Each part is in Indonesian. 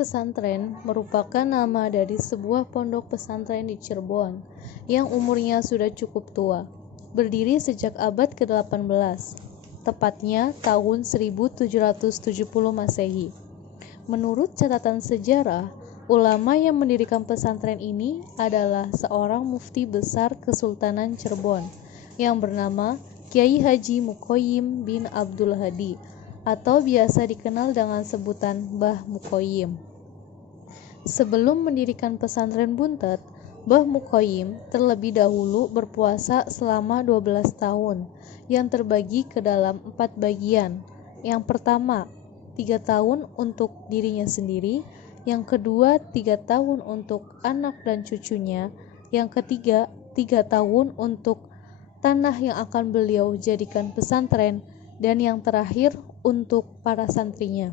Pesantren merupakan nama dari sebuah pondok pesantren di Cirebon yang umurnya sudah cukup tua, berdiri sejak abad ke-18, tepatnya tahun 1770 Masehi. Menurut catatan sejarah, ulama yang mendirikan pesantren ini adalah seorang mufti besar Kesultanan Cirebon yang bernama Kiai Haji Muqoyyim bin Abdul Hadi atau biasa dikenal dengan sebutan Mbah Muqoyyim. Sebelum mendirikan pesantren Buntet, Mbah Muqoyyim terlebih dahulu berpuasa selama 12 tahun yang terbagi ke dalam 4 bagian. Yang pertama, 3 tahun untuk dirinya sendiri, yang kedua 3 tahun untuk anak dan cucunya, yang ketiga 3 tahun untuk tanah yang akan beliau jadikan pesantren, dan yang terakhir untuk para santrinya.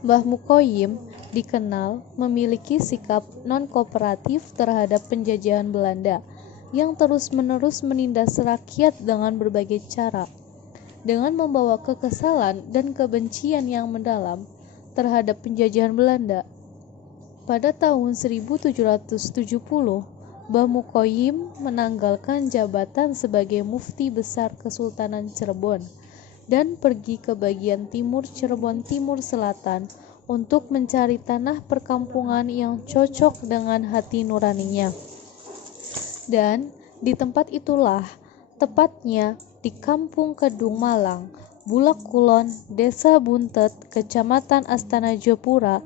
Mbah Muqoyyim dikenal memiliki sikap non-kooperatif terhadap penjajahan Belanda yang terus-menerus menindas rakyat dengan berbagai cara, dengan membawa kekesalan dan kebencian yang mendalam terhadap penjajahan Belanda. Pada tahun 1770, Mbah Muqoyyim menanggalkan jabatan sebagai mufti besar Kesultanan Cirebon dan pergi ke bagian timur Cirebon Timur Selatan untuk mencari tanah perkampungan yang cocok dengan hati nuraninya. Dan di tempat itulah, tepatnya di Kampung Kedung Malang, Bulak Kulon, Desa Buntet, Kecamatan Astana Japura,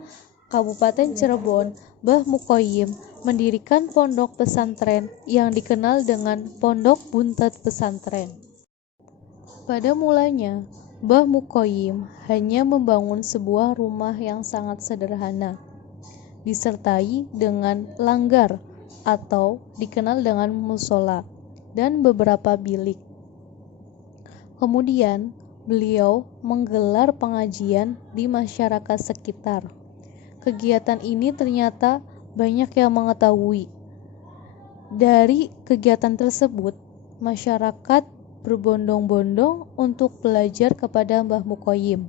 Kabupaten Cirebon, Mbah Muqoyyim mendirikan pondok pesantren yang dikenal dengan Pondok Buntet Pesantren. Pada mulanya, Mbah Muqoyyim hanya membangun sebuah rumah yang sangat sederhana, disertai dengan langgar atau dikenal dengan musola dan beberapa bilik. Kemudian, beliau menggelar pengajian di masyarakat sekitar. Kegiatan ini ternyata banyak yang mengetahui. Dari kegiatan tersebut, masyarakat berbondong-bondong untuk belajar kepada Mbah Muqoyyim.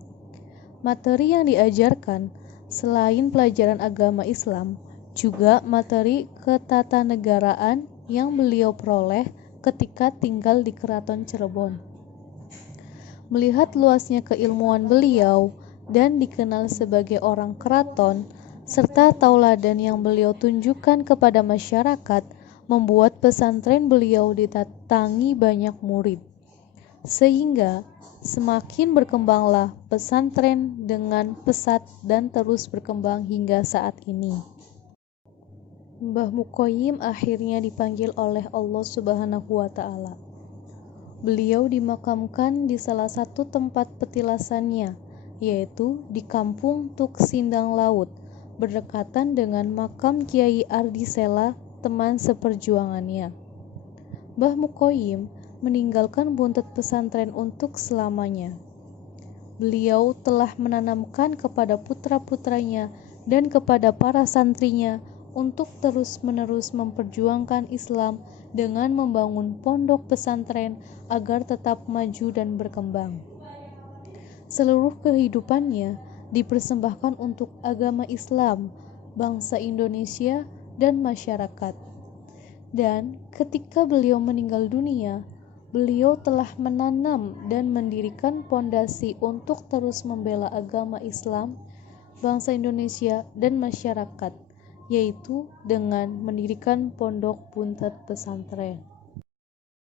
Materi yang diajarkan selain pelajaran agama Islam, juga materi ketatanegaraan yang beliau peroleh ketika tinggal di Keraton Cirebon. Melihat luasnya keilmuan beliau dan dikenal sebagai orang keraton, serta tauladan yang beliau tunjukkan kepada masyarakat, membuat pesantren beliau didatangi banyak murid. Sehingga semakin berkembanglah pesantren dengan pesat dan terus berkembang hingga saat ini. Mbah Muqoyyim akhirnya dipanggil oleh Allah Subhanahu wa Ta'ala. Beliau dimakamkan di salah satu tempat petilasannya, yaitu di Kampung Tuk Sindang Laut, berdekatan dengan makam Kiai Ardi Sela, teman seperjuangannya. Mbah Muqoyyim meninggalkan Buntet pesantren untuk selamanya. Beliau telah menanamkan kepada putra-putranya dan kepada para santrinya untuk terus-menerus memperjuangkan Islam dengan membangun pondok pesantren agar tetap maju dan berkembang. Seluruh kehidupannya dipersembahkan untuk agama Islam, bangsa Indonesia, dan masyarakat. Dan ketika beliau meninggal dunia, beliau telah menanam dan mendirikan pondasi untuk terus membela agama Islam, bangsa Indonesia, dan masyarakat, yaitu dengan mendirikan Pondok Buntet Pesantren.